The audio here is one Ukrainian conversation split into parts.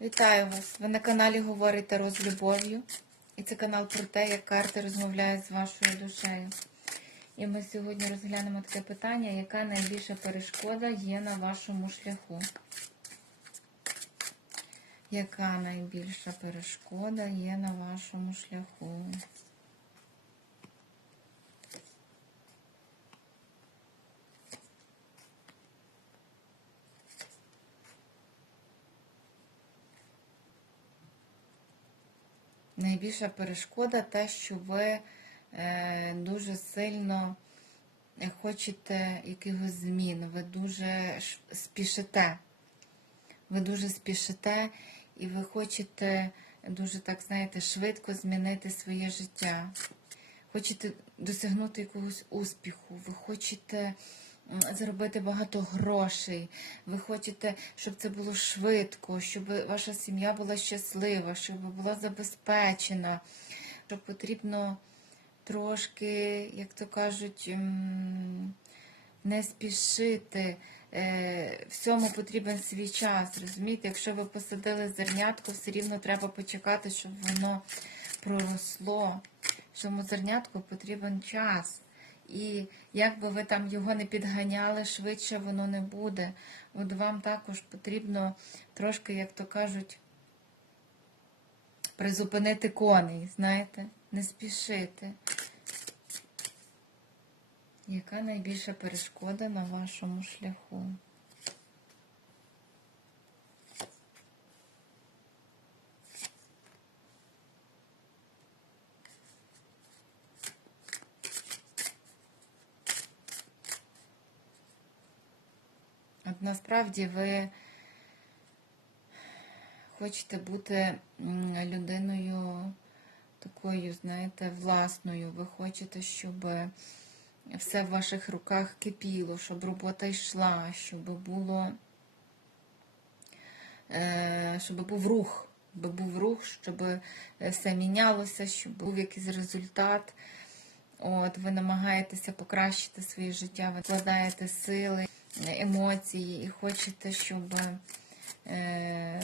Вітаю вас! Ви на каналі Говорите роз любов'ю. І це канал про те, як карти розмовляють з вашою душею. І ми сьогодні розглянемо таке питання, яка найбільша перешкода є на вашому шляху. Яка найбільша перешкода є на вашому шляху? Найбільша перешкода те, що ви е, дуже сильно хочете якихось змін, ви дуже спішите. Ви дуже спішите і ви хочете дуже, так знаєте, швидко змінити своє життя. Хочете досягнути якогось успіху, ви хочете заробити багато грошей, ви хочете, щоб це було швидко, щоб ваша сім'я була щаслива, щоб була забезпечена, що потрібно трошки, як то кажуть, не спішити. Е, Всьому потрібен свій час. Розумієте, якщо ви посадили зернятко, все рівно треба почекати, щоб воно проросло. Цьому зернятку потрібен час. І як би ви там його не підганяли, швидше воно не буде. От вам також потрібно трошки, як то кажуть, призупинити коней, знаєте, не спішити. Яка найбільша перешкода на вашому шляху? Насправді ви хочете бути людиною такою, знаєте, власною. Ви хочете, щоб все в ваших руках кипіло, щоб робота йшла, щоб було, е, щоб був рух, щоб був рух, щоб все мінялося, щоб був якийсь результат. От, ви намагаєтеся покращити своє життя, ви вкладаєте сили, емоції і хочете, щоб е,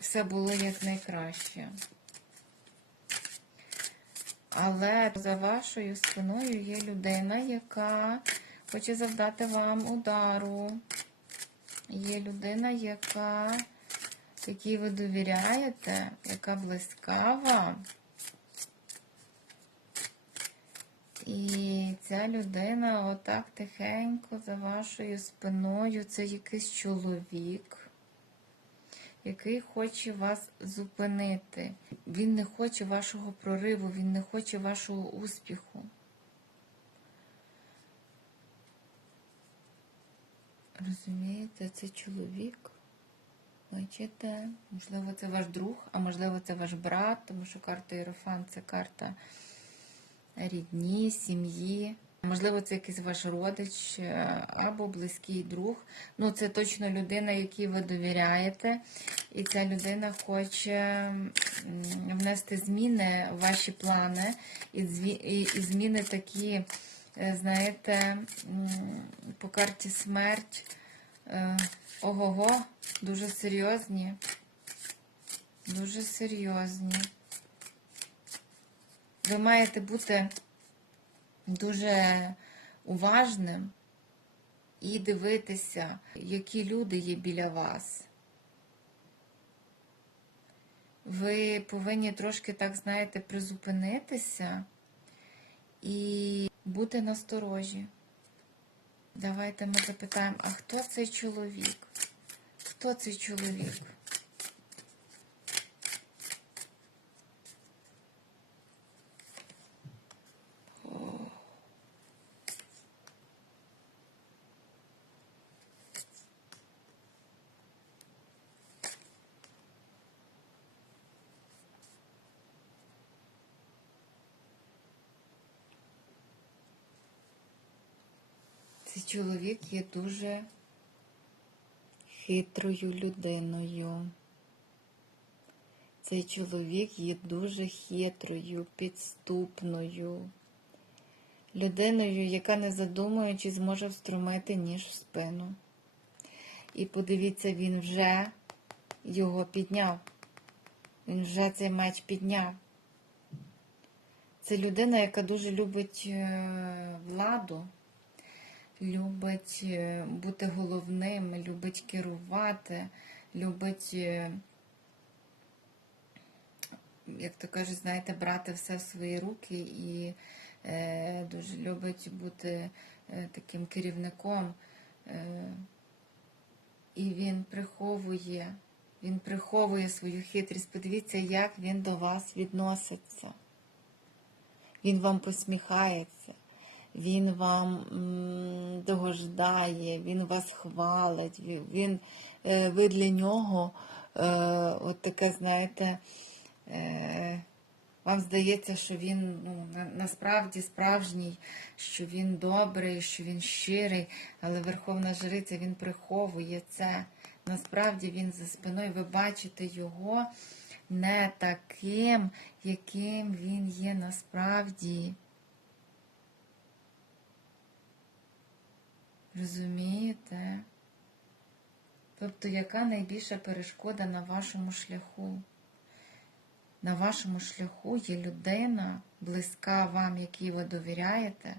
все було якнайкраще. Але за вашою спиною є людина, яка хоче завдати вам удару. Є людина, яка, якій ви довіряєте, яка близька вам. І ця людина отак тихенько за вашою спиною, це якийсь чоловік, який хоче вас зупинити. Він не хоче вашого прориву, він не хоче вашого успіху. Розумієте, це чоловік. Бачите, можливо, це ваш друг, а можливо, це ваш брат, тому що карта Єрофан це карта рідні, сім'ї. Можливо, це якийсь ваш родич е, або близький друг. Ну, це точно людина, якій ви довіряєте. І ця людина хоче внести зміни в ваші плани. І зміни такі, е, знаєте, по карті смерть. е, Ого-го, дуже серйозні. Дуже серйозні. Ви маєте бути дуже уважним і дивитися, які люди є біля вас. Ви повинні трошки, так знаєте, призупинитися і бути насторожі. Давайте ми запитаємо, а хто цей чоловік? Хто цей чоловік? Чоловік є дуже хитрою людиною. Цей чоловік є дуже хитрою, підступною. Людиною, яка, не задумуючись, зможе встромити ніж в спину. І подивіться, він вже його підняв. Він вже цей меч підняв. Це людина, яка дуже любить е, владу, любить е, бути головним, любить керувати, любить, е, як то кажуть, знаєте, брати все в свої руки і е, дуже любить бути таким керівником. І він приховує, він приховує свою хитрість. Подивіться, як він до вас відноситься. Він вам посміхається, він вам догождає, він вас хвалить, він, е, ви для нього е, от таке, знаєте, е, вам здається, що він ну, насправді справжній, що він добрий, що він щирий, але Верховна Жриця він приховує це. Насправді він за спиною, ви бачите його не таким, яким він є насправді. Розумієте? Тобто, яка найбільша перешкода на вашому шляху? На вашому шляху є людина, близька вам, якій ви довіряєте,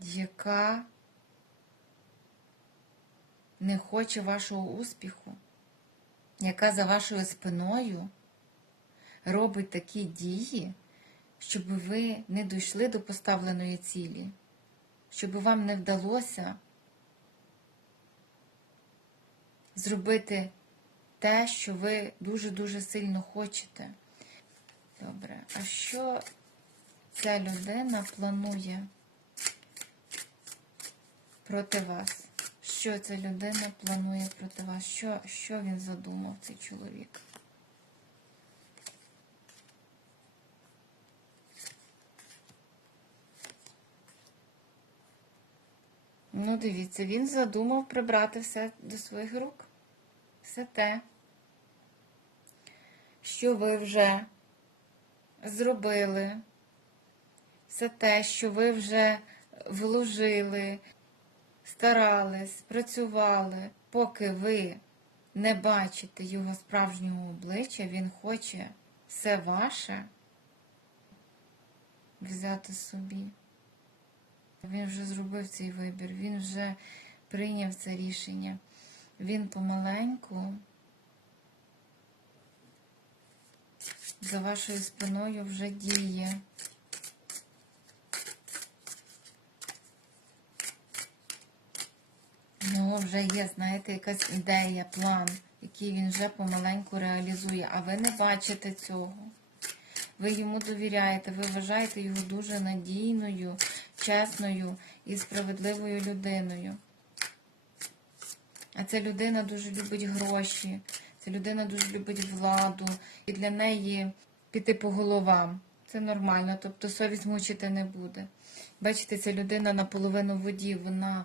яка не хоче вашого успіху, яка за вашою спиною робить такі дії, щоб ви не дійшли до поставленої цілі, щоб вам не вдалося зробити те, що ви дуже-дуже сильно хочете. Добре, а що ця людина планує проти вас? Що ця людина планує проти вас? Що, що він задумав, цей чоловік? Ну, дивіться, він задумав прибрати все до своїх рук. Все те, що ви вже зробили, все те, що ви вже вложили, старались, працювали, поки ви не бачите його справжнього обличчя, він хоче все ваше взяти собі. Він вже зробив цей вибір, він вже прийняв це рішення. Він помаленьку за вашою спиною вже діє. У нього вже є, знаєте, якась ідея, план, який він вже помаленьку реалізує, а ви не бачите цього. Ви йому довіряєте, ви вважаєте його дуже надійною, чесною і справедливою людиною. А ця людина дуже любить гроші, ця людина дуже любить владу, і для неї піти по головам. Це нормально, тобто совість мучити не буде. Бачите, ця людина наполовину воді, вона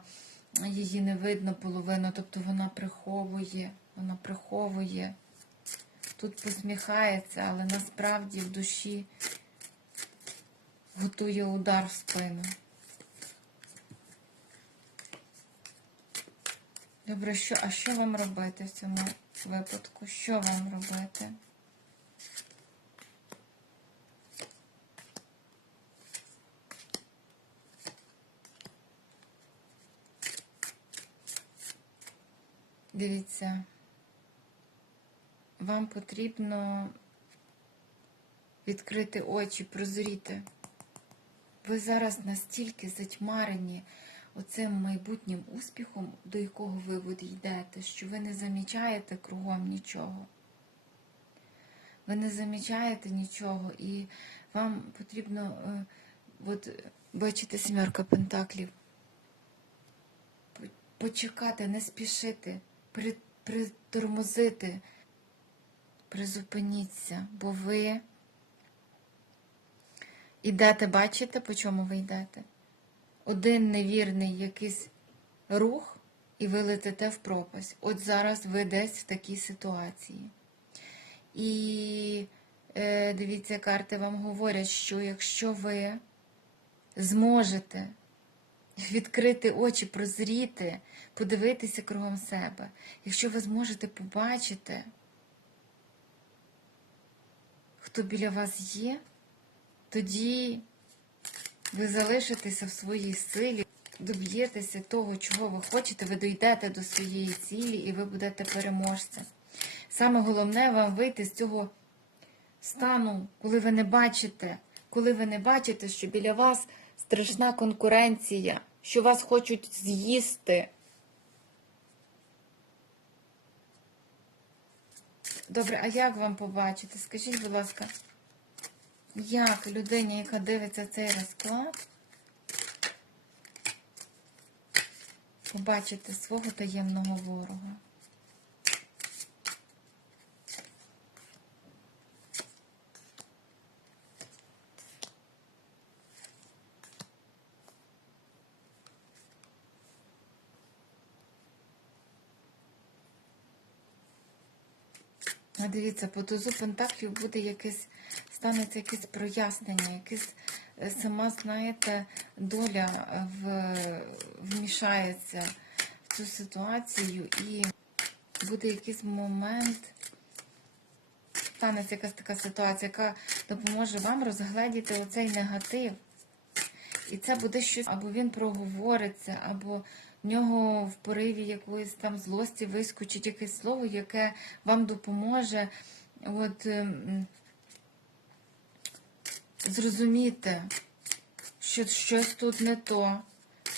її не видно половину, тобто вона приховує, вона приховує. Тут посміхається, але насправді в душі готує удар в спину. Добре, що, а що вам робити в цьому випадку? Що вам робити? Дивіться, вам потрібно відкрити очі, прозріти. Ви зараз настільки затьмарені оцим майбутнім успіхом, до якого ви йдете, що ви не замічаєте кругом нічого. Ви не замічаєте нічого, і вам потрібно е, от, бачите сімерка пентаклів. Почекати, не спішити, при, притормозити, призупиніться, бо ви ідете, бачите, по чому ви йдете? Один невірний якийсь рух, і ви летите в пропасть. От зараз ви десь в такій ситуації. І е, дивіться, карти вам говорять, що якщо ви зможете відкрити очі, прозріти, подивитися кругом себе. Якщо ви зможете побачити, хто біля вас є, тоді ви залишитеся в своїй силі, доб'єтеся того, чого ви хочете, ви дійдете до своєї цілі і ви будете переможцем. Саме головне вам вийти з цього стану, коли ви не бачите, коли ви не бачите, що біля вас страшна конкуренція, що вас хочуть з'їсти. Добре, а як вам побачити? Скажіть, будь ласка, як людині, яка дивиться цей розклад, побачити свого таємного ворога? А Дивіться, по тузу Пентаклів буде якесь, станеться якесь прояснення, якесь е, сама, знаєте, доля е, в, вмішається в цю ситуацію і буде якийсь момент, станеться якась така ситуація, яка допоможе вам розгледіти оцей негатив. І це буде щось, або він проговориться, або в нього в пориві якоїсь там злості вискочить якесь слово, яке вам допоможе от, ем, зрозуміти, що щось тут не то,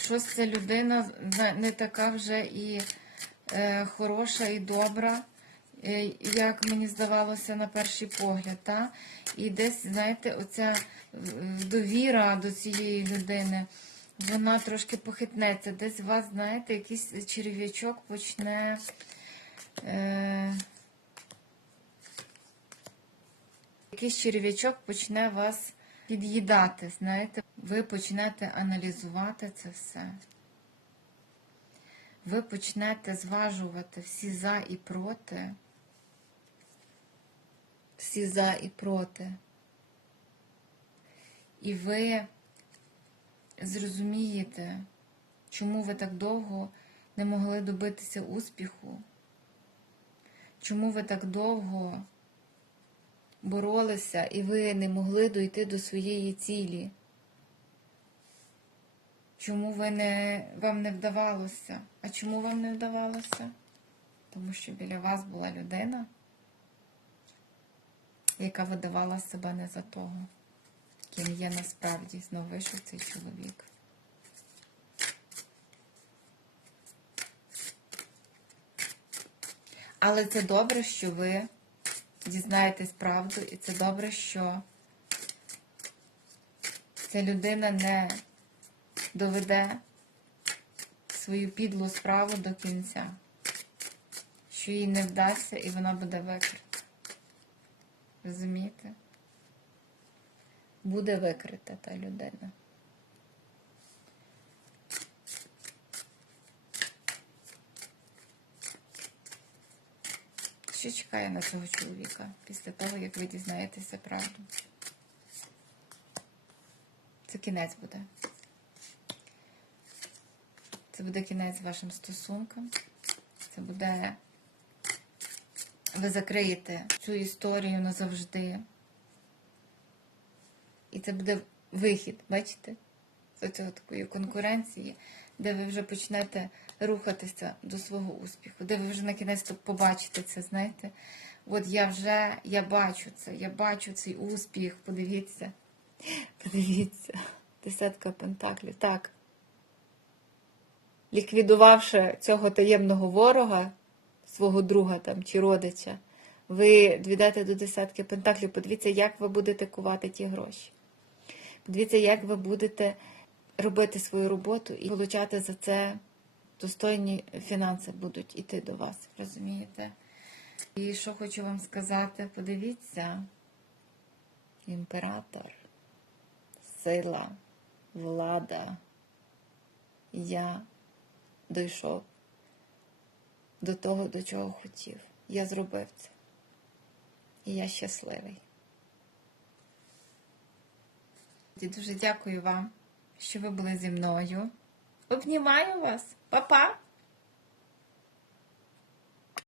щось ця людина не- така вже і е, хороша, і добра, е, як мені здавалося на перший погляд. Та? І десь, знаєте, оця е, довіра до цієї людини, вона трошки похитнеться. Десь у вас, знаєте, якийсь черв'ячок почне. Е, якийсь черв'ячок почне вас під'їдати, знаєте, ви почнете аналізувати це все. Ви почнете зважувати всі за і проти. Всі за і проти. І ви зрозумієте, чому ви так довго не могли добитися успіху, чому ви так довго боролися і ви не могли дойти до своєї цілі. Чому ви не, вам не вдавалося? А чому вам не вдавалося? Тому що біля вас була людина, яка видавала себе не за того, ким є насправді. Знову вийшов цей чоловік. Але це добре, що ви дізнаєтесь правду, і це добре, що ця людина не доведе свою підлу справу до кінця, що їй не вдасться і вона буде викрита. Розумієте? Буде викрита та людина. Що чекає на цього чоловіка після того, як ви дізнаєтеся правду? Це кінець буде. Це буде кінець вашим стосункам. Це буде. Ви закриєте цю історію назавжди. І це буде вихід, бачите? З цього такої конкуренції, де ви вже почнете рухатися до свого успіху, де ви вже на кінець побачите це, знаєте? От я вже я бачу це, я бачу цей успіх, подивіться. Подивіться, десятка пентаклів. Так. Ліквідувавши цього таємного ворога, свого друга там чи родича, ви дійдете до десятки пентаклів. Подивіться, як ви будете кувати ті гроші. Подивіться, як ви будете робити свою роботу і отримати за це достойні фінанси будуть іти до вас. Розумієте? І що хочу вам сказати, подивіться, імператор, сила, влада. Я дійшов до того, до чого хотів. Я зробив це. І я щасливий. І дуже дякую вам, що ви були зі мною. Обнімаю вас. Па-па!